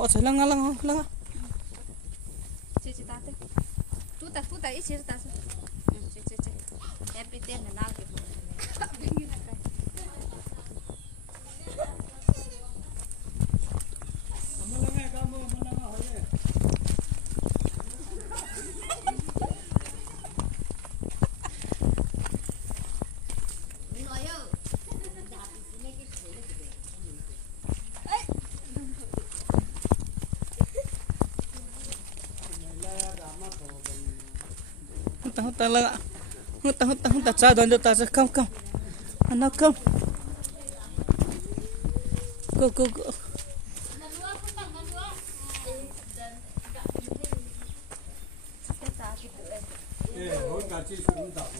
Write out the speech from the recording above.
哦，才啷个啷个啷个。去去打的，煮的一起打是。去，还别点的哪个？Hutang lang. Hutang. Sa doon ta sa come. Anak come. Go. Eh, hôm cả chị cũng đọc.